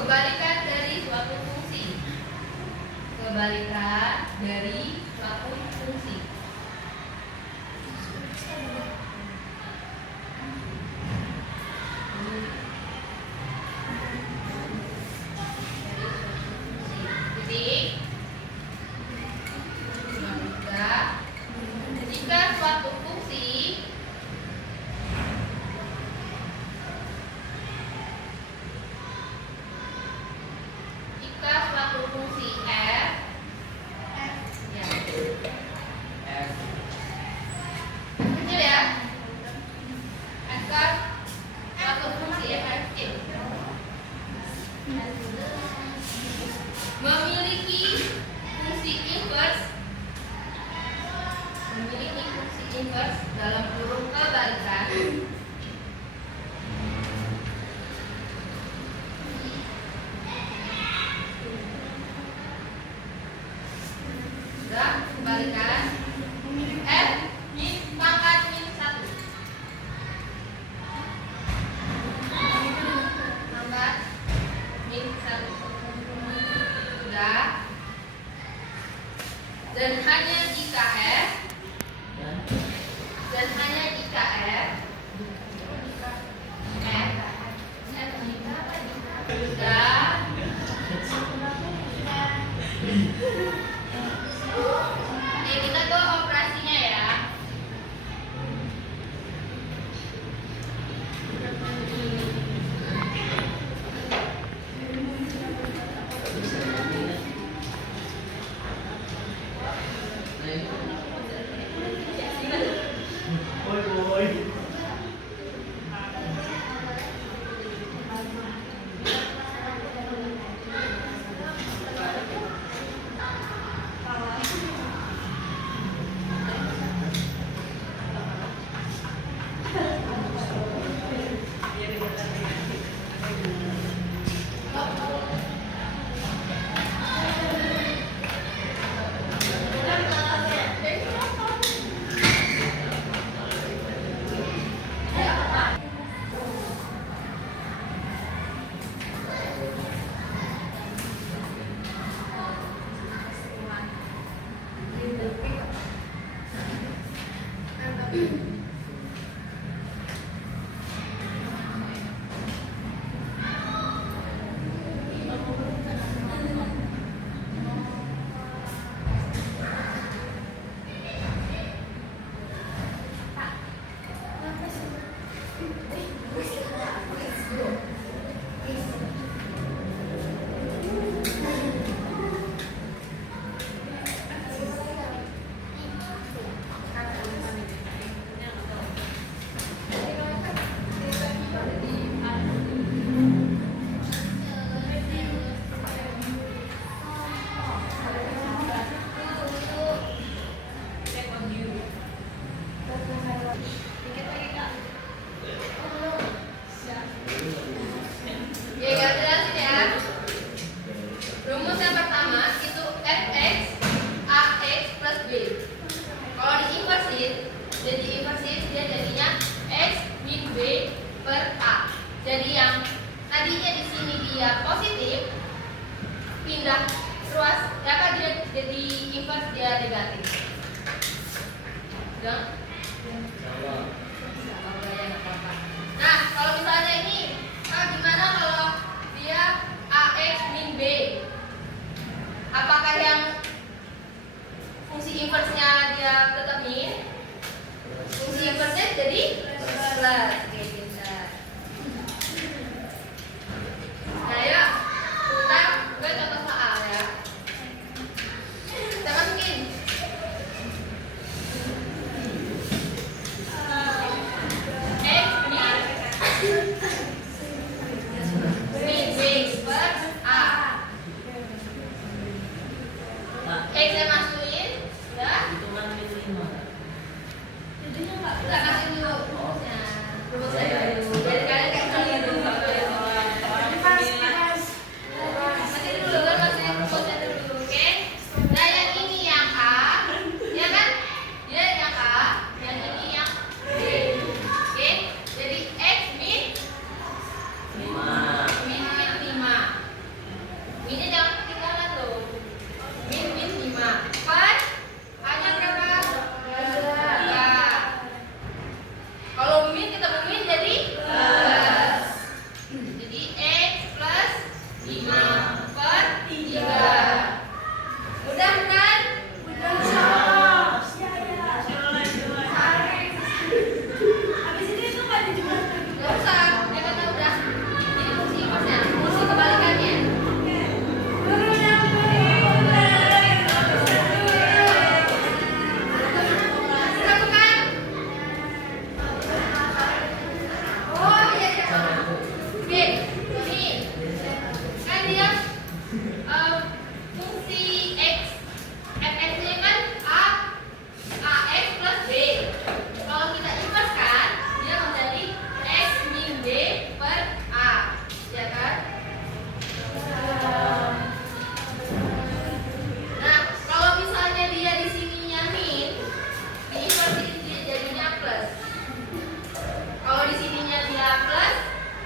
Kebalikan dari suatu fungsi. Kebalikan dari suatu fungsi. Titik. Jika suatu fungsi f ya. Kecil ya. F kan suatu fungsi f kecil. Memiliki fungsi inverse dalam kurung kebalikan kebalikan f min pangkat min 1 pangkat min 1 sudah. Dan hanya jika f Oke, kita ke operasinya ya. Jadi yang tadinya di sini dia positif, pindah ruas, apa dia jadi inverse, dia negatif. Udah? Nah, kalau misalnya ini, gimana kalau dia AX min B? Apakah yang fungsi inverse-nya dia tetap min? Fungsi inverse-nya jadi plus. Nah, ya, kita buat contoh soal ya. Kita masukin X min B per A. X saya masukin, ya. Jadinya nggak kasih dulu rumusnya. Rumusnya dulu. Jadi kalian kayak gini dulu.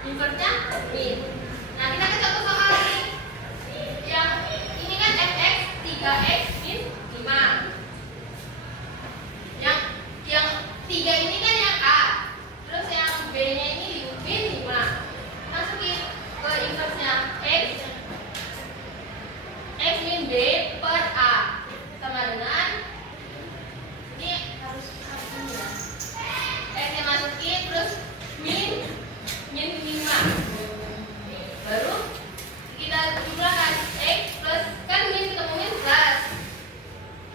inverse-nya min. Nah, kita ke contoh soal ini. Yang ini kan fx 3x min 5. Yang 3 ini kan yang a. Terus yang b-nya ini min 5. Masukin ke inverse-nya x min b per a sama dengan ini harus ini ya. X-nya masukin terus min 5. Baru kita jumlahkan x plus kan min ketemu min plus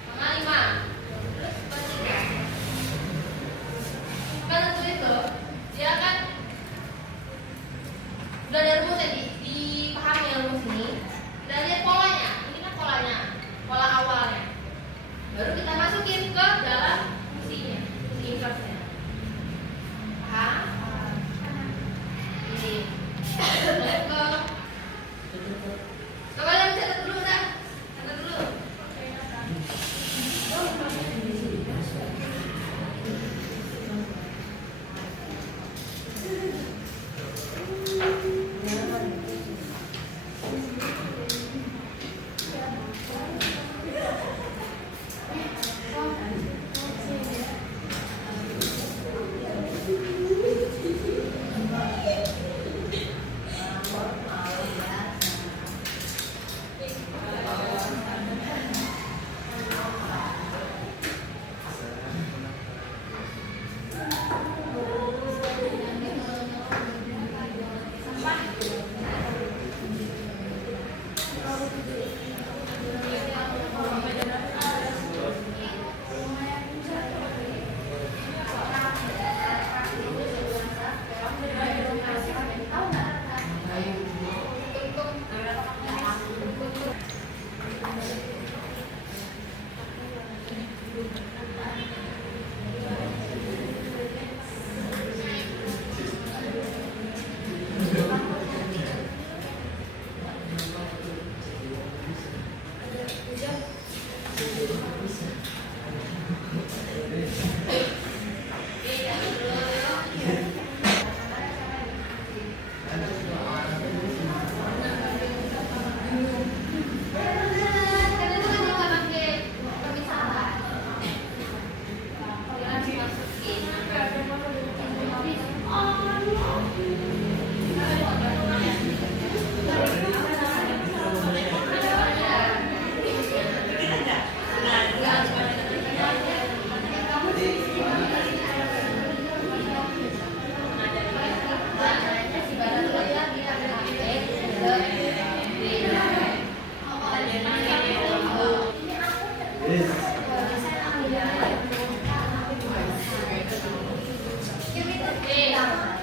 sama 5. Terus plus 3. Kan tentu itu dia kan udah ada rumus ya dipahami ya rumus ini. Kita lihat polanya. Ini kan polanya, pola awalnya. Baru kita masukin ke dalam fungsinya, fungsi inverse-nya. Paham? Ini. Coba lihat catat dulu dah. Catat dulu.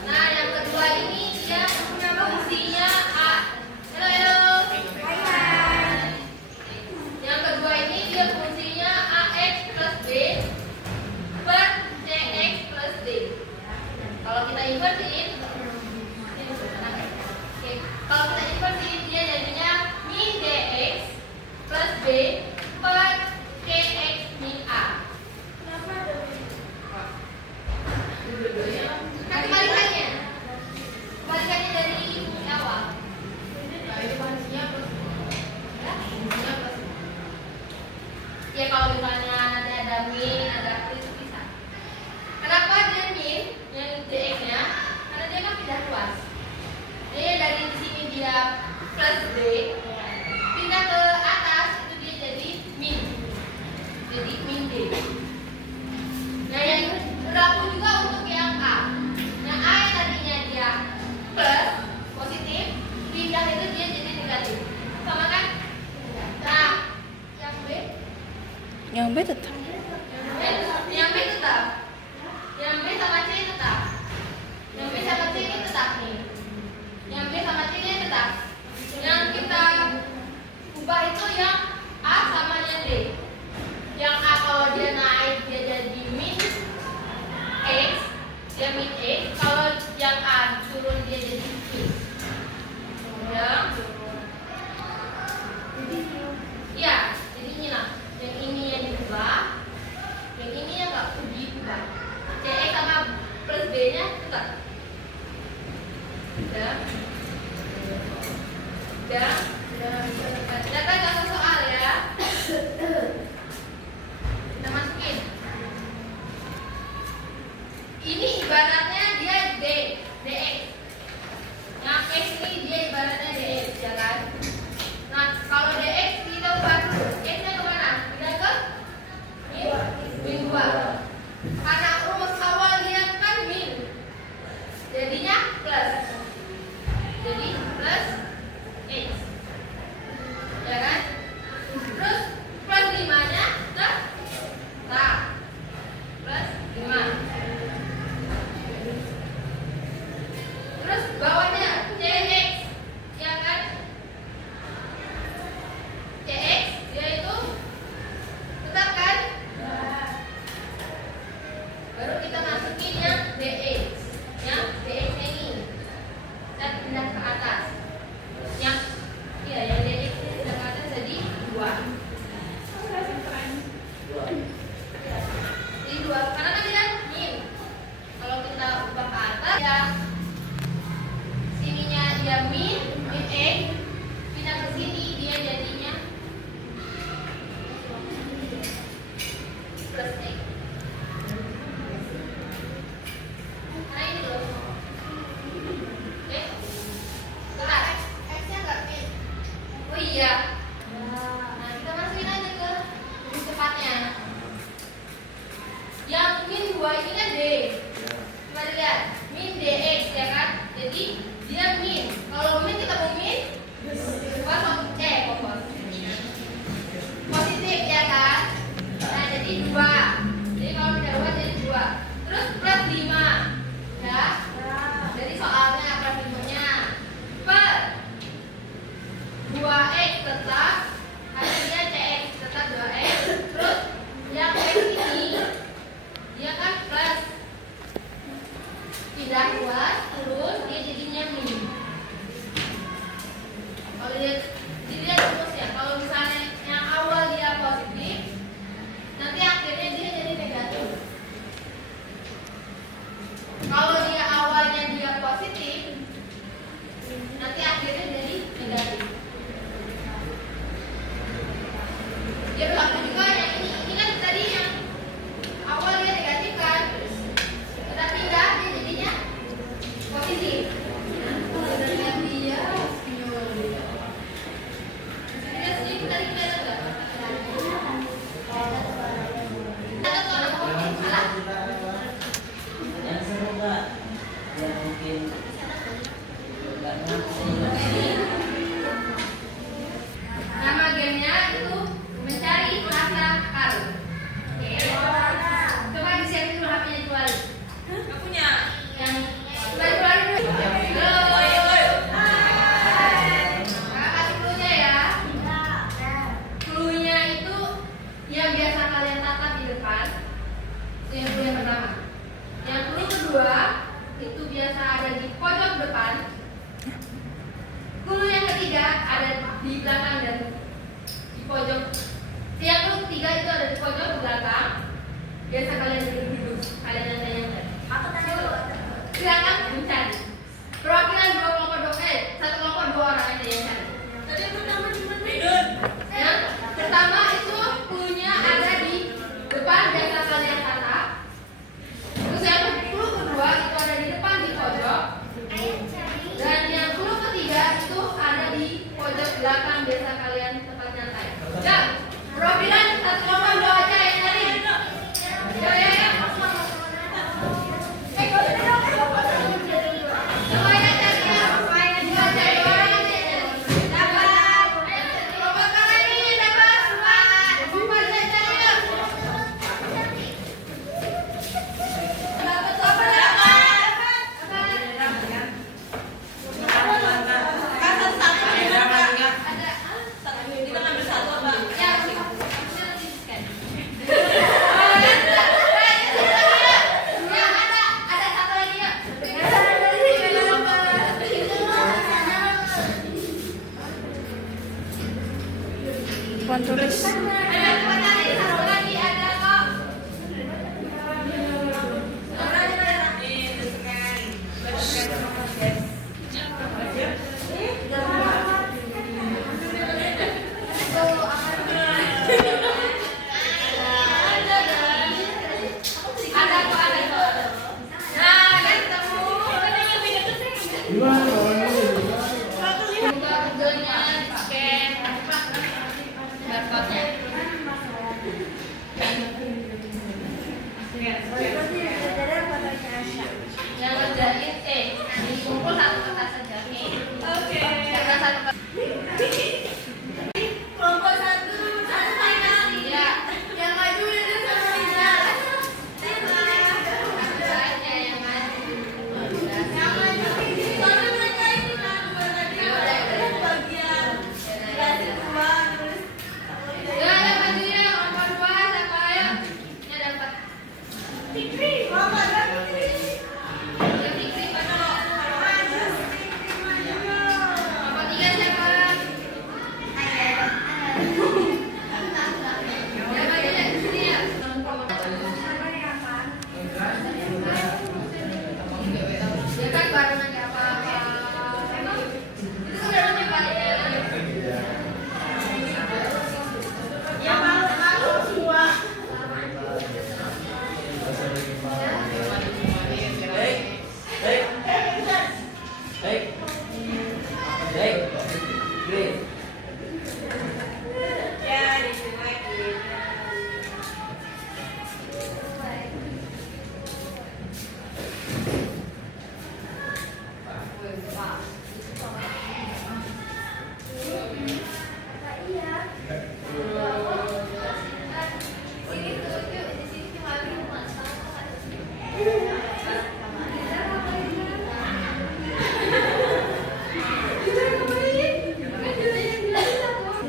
Nah, yang kedua ini dia fungsinya a. Halo. Yang kedua ini dia fungsinya ax plus b per cx plus d. Kalau kita inversin, kalau kita inversin dia jadinya min dx plus b per cx min a. Kebalikannya dari awal. Ya kalau misalnya nanti ada min, ada plus bisa. Kenapa dia min yang dx-nya? Karena dia kan pindah ruas. Jadi dari sini dia plus b, pindah ke atas itu dia jadi min. Jadi min d. Nah yang berlaku juga untuk yang a. Yang a yang tadinya dia plus positif, pindah itu dia jadi negatif. Sama kan? Nah, yang b? Yang B tetap. Yang b tetap. Yang b sama c tetap. Yang b sama c ini tetap nih. Yang b sama c ini tetap. Yang kita ubah itu yang a sama yang d. Yang a kalau dia naik dia jadi min x, dia min x. Kalau yang a turun dia jadi min. Ya, jadi ini lah. Yang ini yang diubah. Udah. Udah. Data contoh soal ya. Kita masukin. Ini ibaratnya dia dx. Yang x ini dia ibaratnya dx, ya kan? Nah, kalau dx kita ubah x-nya kemana? Pindah ke min 2. Karena rumus awal dia kan min, jadinya plus. Jadi plus x, ya kan? Terus plus 5-nya tetap plus 5. Terus bawahnya cx, ya kan? Cx dia itu tetap kan? Baru kita masukin yang dx, yang dx ini kita pindah ke atas. Yang dx ini pindah ke atas jadi 2. Jadi 2 karena kan dia min. Kalau kita ubah ke atas ya sininya dia min x, pindah ke sini dia jadinya plus x. Nah ini loh. Oke. Benar. X-nya enggak min. Oh iya. Nah, kita masukin aja ke lebih cepatnya. Yang min 2 ini kan d. Coba lihat, min dx ya kan? Jadi dia min. Kalau min kita mau min positif ya kan? Nah, jadi 2. Jadi kalau pindah 2 jadi 2. Terus plus 5. Ya. Jadi soalnya plus 5-nya per 2x tetap hasilnya cx tetap 2x. Terus yang x ini dia kan plus, pindah luas terus dia jadinya min. Kalau dilihat terus ya, kalau misalnya yang awal dia positif, nanti akhirnya dia jadi negatif. Kalau dia awalnya dia positif, nanti akhirnya jadi negatif. Dia berlaku juga yang ini kan tadi yang awal dia negatif kan, kita pindah dia jadinya positif. Yang seru nggak? Yang mungkin nggak ngerti. Nama gamenya itu mencari rasa karu. Oke. Coba disiapin dulu HP-nya dikeluarin. Nggak punya. Yang coba dikeluarin dulu. Nah, kasih clue-nya ya. Clue-nya itu yang biasa kalian tatap di depan. Itu yang clue yang pertama. Yang clue kedua itu biasa ada di pojok depan. Clue yang ketiga ada di belakang dan di pojok. Yang clue ketiga itu ada di pojok belakang. Biasa kalian duduk, kalian nyantai-nyantai. Aku tanya dulu. Silakan mencari. Perwakilan dua kelompok satu kelompok 2 orang aja yang cari. Tadi yang pertama di mana? Yang pertama itu clue-nya ada di depan biasa kalian tatap. Terus yang clue kedua itu ada di depan di pojok. Dan yang clue ketiga itu ada di pojok belakang biasa kalian tempat nyantai. Ya, perwakilan satu kelompok 2 aja yang cari. Ya. Semuanya cari ya, semuanya juga cari orang aja. Dapat. Kelompok kalian ini dapat semua. Kelompok saya cari ya. Dapat apa dapat? Kan satu di mana? Ada. Kita ngambil satu apa? Ya, bisa nanti di-scan. Ya, ada satu lagi ya. Puan tulis. Ada satu lagi ada kok. Buka Google-nya, scan barcode-nya. Yang ngerjain dikumpul satu kertas saja. Oke. Karena satu kertas. Kelompok satu final. Ya. Yang maju itu sama final. Caranya yang maju. Yang maju ini soalnya mereka ini kan bukan tadi bagian kreatif dua nulis. Ya, yang majunya nomor 2 siapa ayo? Ini dapat. Fikri, mama dapat ini. Yang Fikri mana? Nomor 3 siapa? Yang majunya di sini ya. Ya kan barengan ya apa-apa. Itu kan dalamnya balik ya. Yang malu semua. Ya, dicuekin.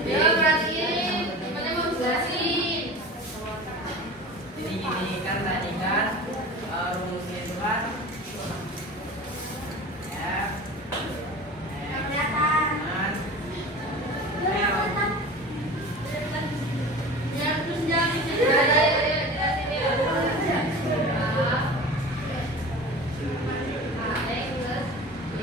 Ya perhatiin, gimana mau jelasin? Jadi gini kan tadi kan rumusnya itu kan F kan Ya terus jelasin ya, jelasin ya. A X plus B.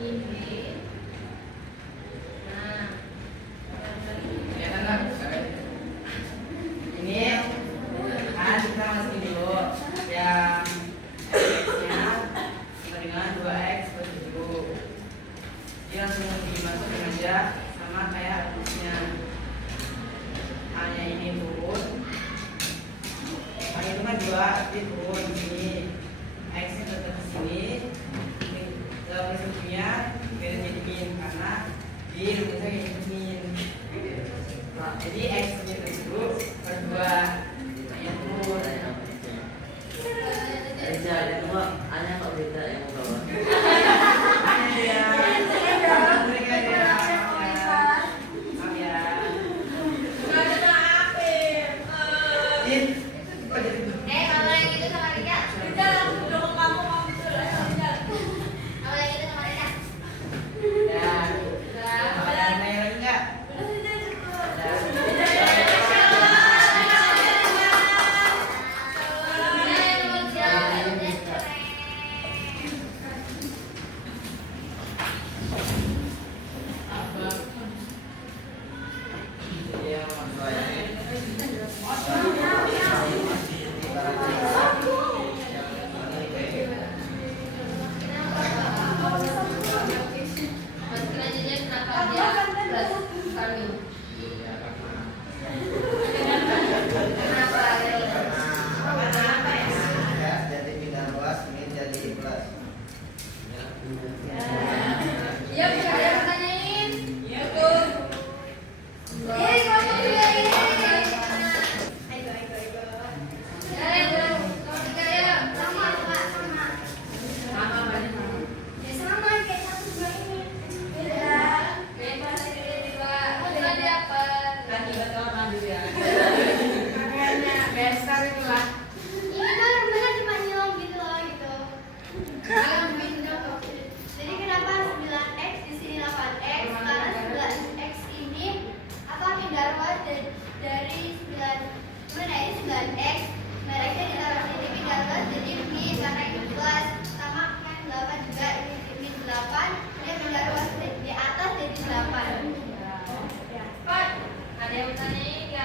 Min B. Nah, ya kan ini kan kita masukin dulu yang X-nya sama dengan 2X per 7. Jadi langsung dimasukin aja sama kayak rumusnya. A-nya ini turun, A itu kan 2, jadi turun di sini. X-nya tetap di sini. Dalam ujungnya biar jadi min karena di rumusnya kayak min. Nah, jadi X-nya itu per 2 yang turun. Itu mah hanya kok beda yang bawa. kalau yang itu sama Rika. Kalau yang itu sama Rika. Mas selanjutnya kenapa dia plus kami? Kenapa? Jadi pindah luas, ini jadi plus. Iya, bisa ada pertanyain. Ya, tuh. Kamu juga ini. Ayo. Ya, kamu juga ya. Sama. Sama banyak. Ya sama kayak satu dua ini. Beda. Bebas ini juga. Kita dapat. Makanya. Besar itu lah. Ini kan benar cuma nyelong gitu loh gitu. Kalau pindah kok. Jadi kenapa 9x di sini 8x? Karena 9x ini apa pindah ruas dari 9 mana ini 9x mereka ditaruh sini pindah ruas jadi min karena ini plus sama kan 8 juga ini min 8 dia pindah ruas di atas jadi 8. Pak, ada yang bertanya nggak?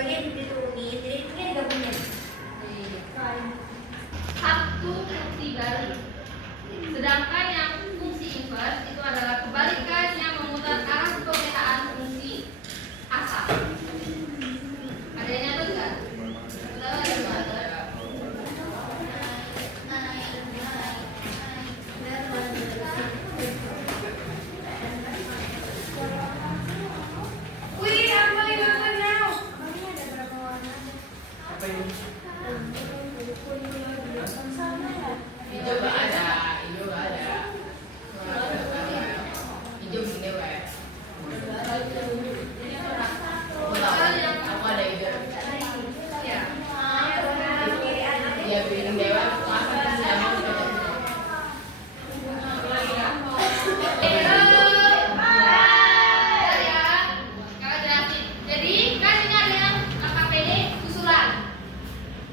bagian diturunin, jadi hitungnya digabungin. Satu fungsi baru. Sedangkan yang fungsi inverse itu adalah kebalikan yang memutar arah pemetaan fungsi asal. Ada yang nyata enggak? Wih, apa yang namanya? Apa ini? Hijau nggak ada, hijau nggak ada. Hijau gini weh. Aku ada hijau. Ya. Dia bilang dewa, aku akan kasih nama kita. Jadi kan ini ada yang KPD susulan.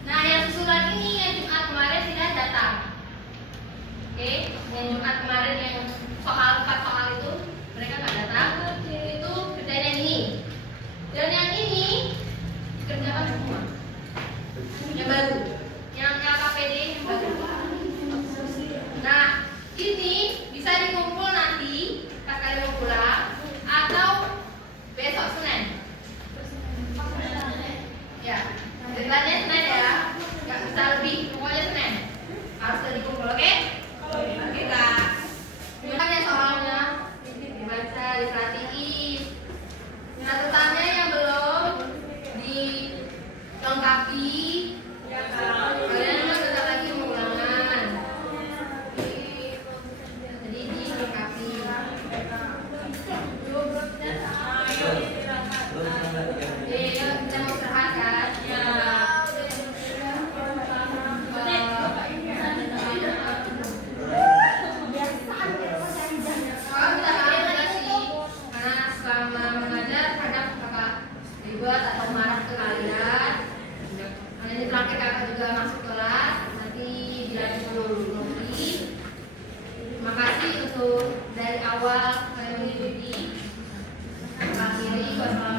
Nah yang susulan ini yang Jumat kemarin tidak datang. Oke, yang Jumat kemarin yang soal 4 soal itu mereka nggak datang. Itu kerjanya ini. Dan yang ini dikerjakan semua. Yang baru, yang LKPD yang baru. Nah ini bisa dikumpul nanti pas kalian mau pulang atau besok Senin. Ya, deadline-nya Senin ya, nggak bisa lebih, pokoknya Senin harus sudah dikumpul, oke? Oke kak. Makanya soalnya dibaca, diperhatiin. Catatannya yang belum dilengkapi, kalian bentar lagi mau ulangan. Jadi dilengkapi. Iya, kita mau istirahat kan? Ya. Kalau kita sih, karena selama mengajar kadang kakak ribet atau marah ke kalian. Ini terakhir kakak juga masuk kelas, nanti dilanjut lagi. Terima kasih untuk dari awal kalian mengikuti. Akhiri, wassalamualaikum.